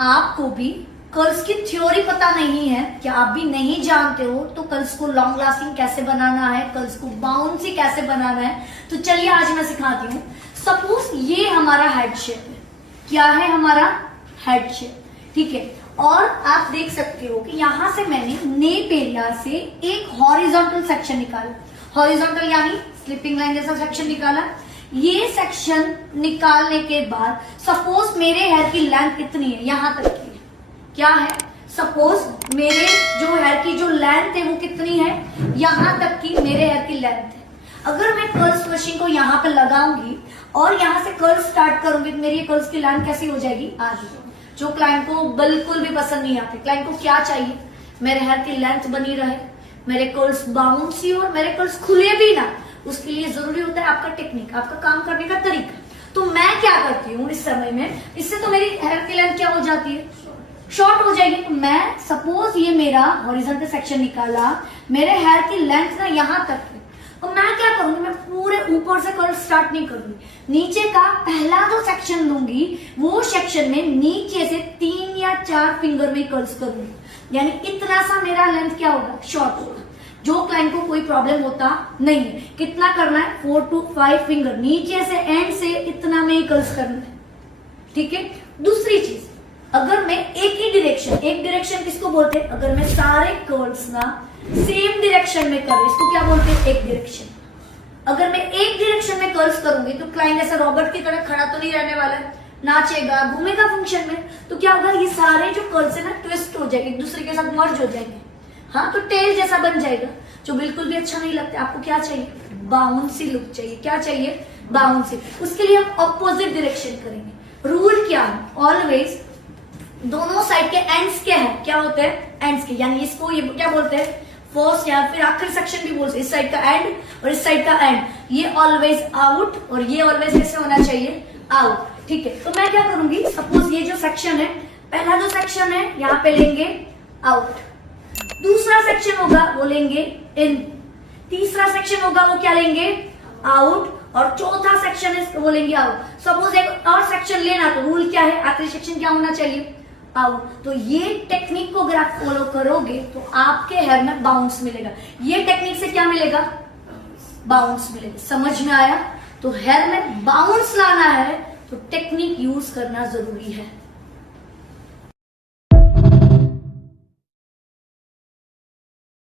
आपको भी कर्ल्स की थ्योरी पता नहीं है, क्या आप भी नहीं जानते हो, तो कर्ल्स को लॉन्ग लास्टिंग कैसे बनाना है, कर्ल्स को बाउंसी कैसे बनाना है, तो चलिए आज मैं सिखाती हूँ। सपोज ये हमारा हेड शेप है, क्या है हमारा हेड शेप, ठीक है। और आप देख सकते हो कि यहां से मैंने नेप एरिया से एक हॉरिजॉन्टल सेक्शन निकाला, हॉरिजॉन्टल यानी स्लिपिंग लाइन जैसा सेक्शन निकाला। ये सेक्शन निकालने के बाद सपोज मेरे हेयर की लेंथ कितनी है, यहां तक की क्या है, सपोज मेरे जो हेयर की जो लेंथ है वो कितनी है, यहां तक की मेरे हेयर की लेंथ है। अगर मैं कर्ल्स मशीन को यहाँ पे लगाऊंगी और यहाँ से कर्ल स्टार्ट करूंगी तो मेरी कर्ल्स की लेंथ कैसी हो जाएगी, आधी। जो क्लाइंट को बिल्कुल भी पसंद नहीं आती। क्लाइंट को क्या चाहिए, मेरे हेयर की लेंथ बनी रहे, मेरे कर्ल्स बाउंसी और मेरे कर्ल्स खुले भी ना। उसके लिए जरूरी होता है आपका टेक्निक, आपका काम करने का तरीका। तो मैं क्या करती हूँ इस समय में, इससे तो मेरी हेयर की लेंथ क्या हो जाती है, शॉर्ट हो जाएगी। तो मैं सपोज ये मेरा हॉरिजॉन्टल सेक्शन निकाला, मेरे हेयर की लेंथ ना यहाँ तक है, तो मैं क्या करूंगी, मैं पूरे ऊपर से कर्ल स्टार्ट नहीं करूंगी, नीचे का पहला जो सेक्शन लूंगी वो सेक्शन में नीचे से 3 या 4 फिंगर में कर्ल्स करूंगी, यानी इतना सा मेरा लेंथ क्या होगा, शॉर्ट होगा। जो क्लाइंट को कोई प्रॉब्लम होता नहीं है। कितना करना है, 4 to 5 फिंगर, नीचे से एंड से इतना में ही कर्ल्स करना है, ठीक है। दूसरी चीज, अगर मैं एक ही डायरेक्शन, एक डायरेक्शन किसको बोलते हैं, अगर मैं सारे कर्ल्स ना सेम डायरेक्शन में कर, इसको क्या बोलते हैं, एक डायरेक्शन। अगर मैं एक डायरेक्शन में कर्ल्स करूंगी तो क्लाइंट ऐसा रॉबर्ट की तरह खड़ा तो नहीं रहने वाला है, नाचेगा, घूमेगा फंक्शन में। तो क्या होगा, ये सारे जो कर्ल्स है ना ट्विस्ट हो जाएंगे, एक दूसरे के साथ मर्ज हो जाएंगे, हाँ, तो टेल जैसा बन जाएगा, जो बिल्कुल भी अच्छा नहीं लगता। आपको क्या चाहिए, बाउंसी लुक चाहिए, क्या चाहिए, बाउंसी। उसके लिए हम ऑपोजिट डायरेक्शन करेंगे। रूल क्या है, ऑलवेज दोनों साइड के एंड्स क्या है, क्या होते हैं, एंड्स के, यानी इसको ये क्या बोलते हैं, फर्स्ट या फिर आखिरी सेक्शन भी बोलते हैं। इस साइड का एंड और इस साइड का एंड, ये ऑलवेज आउट और ये ऑलवेज कैसे होना चाहिए, आउट, ठीक है। तो मैं क्या करूंगी, सपोज ये जो सेक्शन है, पहला जो सेक्शन है यहाँ पे लेंगे आउट, दूसरा सेक्शन होगा वो लेंगे इन, तीसरा सेक्शन होगा वो क्या लेंगे, आउट, और चौथा सेक्शन है वो लेंगे आउट। सपोज एक और सेक्शन लेना तो रूल क्या है, आखिरी सेक्शन क्या होना चाहिए, आउट। तो ये टेक्निक को अगर आप फॉलो करोगे तो आपके हेयर में बाउंस मिलेगा। ये टेक्निक से क्या मिलेगा, बाउंस मिलेगा। समझ में आया। तो हेयर में बाउंस लाना है तो टेक्निक यूज करना जरूरी है।